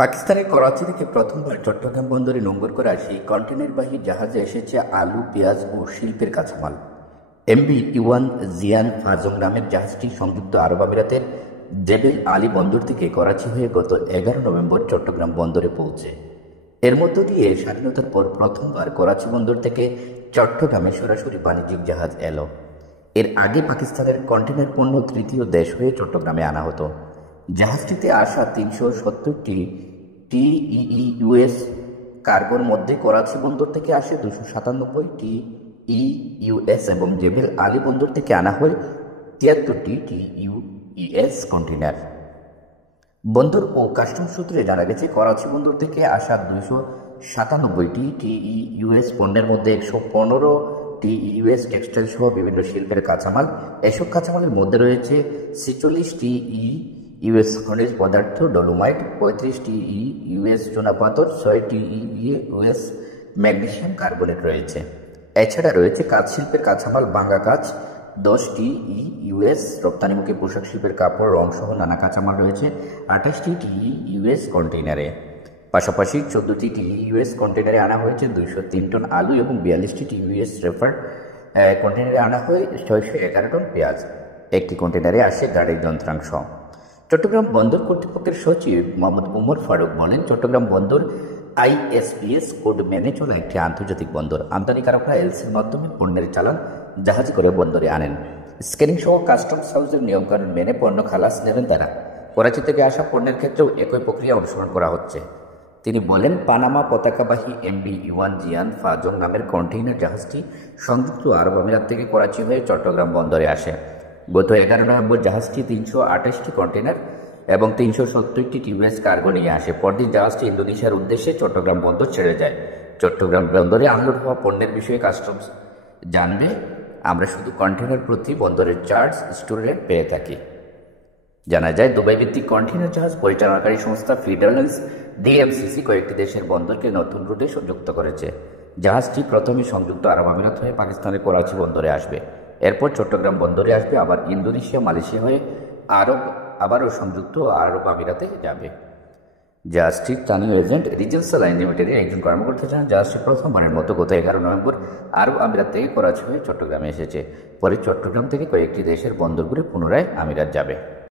পাকিস্তানের করাচি থেকে প্রথমবার চট্টগ্রাম বন্দরে নোঙর করা সেই কন্টেনারবাহী জাহাজে এসেছে আলু, পেঁয়াজ ও শিল্পের কাঁচামাল। এমভি ইওয়ান জিয়ান ফাজং নামের জাহাজটি সংযুক্ত আরব আমিরাতের জেবেল আলী বন্দর থেকে করাচি হয়ে গত 11 নভেম্বর চট্টগ্রাম বন্দরে পৌঁছে। এর মধ্য দিয়ে স্বাধীনতার পর প্রথমবার করাচি বন্দর থেকে চট্টগ্রামে সরাসরি বাণিজ্যিক জাহাজ এলো। এর আগে পাকিস্তানের কন্টেনার পণ্য তৃতীয় দেশ হয়ে চট্টগ্রামে আনা হতো। জাহাজটিতে আসা 370টি টিইইউএস কার্গোর মধ্যে করাচি বন্দর থেকে আসে 297টি ইইউএস এবং জেবেল আলী বন্দর থেকে আনা হয় 73টি টিইউএস কন্টেনার। বন্দর ও কাস্টম সূত্রে জানা গেছে, করাচি বন্দর থেকে আসা 297টি টিইউএস পণ্যের মধ্যে 115 টিইউএস টেক্সটাইল সহ বিভিন্ন শিল্পের কাঁচামাল। এসব কাঁচামালের মধ্যে রয়েছে 46টি ইউএস খনিজ পদার্থ ডলোমাইট, 35টি ইউএস চুনাপাথর, 6টি ইউএস ম্যাগনেসিয়াম কার্বনেট রয়েছে। এছাড়া রয়েছে কাঁচ শিল্পের কাঁচামাল, ভাঙা কাঁচ, 10টি ইউএস রপ্তানিমুখী পোশাক শিল্পের কাপড়, রং সহ নানা কাঁচামাল রয়েছে 28টি ইউএস কন্টেইনারে। পাশাপাশি 14টি ইউএস কন্টেইনারে আনা হয়েছে 203 টন আলু এবং 42টি ইউএস রেফার কন্টেইনারে আনা হয় 611 টন পেঁয়াজ। একটি কন্টেইনারে আসে গাড়ির যন্ত্রাংশ। চট্টগ্রাম বন্দর কর্তৃপক্ষের সচিব মোহাম্মদ উমর ফারুক বলেন, চট্টগ্রাম বন্দর আইএসপিএস কোড মেনে চলা একটি আন্তর্জাতিক বন্দর। আমদানিকারকরা এলসির মাধ্যমে পণ্যের চালান জাহাজ করে বন্দরে আনেন। স্ক্যানিং সহ কাস্টমস হাউসের নিয়মকানুন মেনে পণ্য খালাস নেবেন তারা। করাচি থেকে আসা পণ্যের ক্ষেত্রেও একই প্রক্রিয়া অনুসরণ করা হচ্ছে। তিনি বলেন, পানামা পতাকাবাহী এমভি ইওয়ান জিয়ান ফাজং নামের কন্টেইনার জাহাজটি সংযুক্ত আরব আমিরাত থেকে করাচি হয়ে চট্টগ্রাম বন্দরে আসে। গত 11 নভেম্বর জাহাজটি 328টি কন্টেইনার এবং 370টি টিউএস কার্গো নিয়ে আসে। পরদিন জাহাজটি ইন্দোনেশিয়ার উদ্দেশ্যে চট্টগ্রাম বন্দর ছেড়ে যায়। চট্টগ্রাম বন্দরে আনলোড হওয়া পণ্যের বিষয়ে কাস্টমস জানবে। আমরা শুধু কন্টেইনার প্রতি বন্দরের চার্জ স্টোর রেট পেয়ে থাকি। জানা যায়, দুবাই ভিত্তিক কন্টেইনার জাহাজ পরিচালনাকারী সংস্থা ফিডারেলস ডিএমসিসি কয়েকটি দেশের বন্দরকে নতুন রুটে সংযুক্ত করেছে। জাহাজটি প্রথমে সংযুক্ত আরব আমিরাত হয়ে পাকিস্তানের করাচি বন্দরে আসবে। এরপর চট্টগ্রাম বন্দরে আসবে, আবার ইন্দোনেশিয়া, মালয়েশিয়া হয়ে আবারও সংযুক্ত আরব আমিরাতে যাবে। জাহাজটির স্থানীয় এজেন্ট রিজেন্সা লাইন লিমিটেডের একজন কর্মকর্তা জানান, জাহাজটি প্রথমবারের মতো গত 11 নভেম্বর আরব আমিরাত থেকে করাচি হয়ে চট্টগ্রামে এসেছে। পরে চট্টগ্রাম থেকে কয়েকটি দেশের বন্দর ঘুরে পুনরায় আমিরাত যাবে।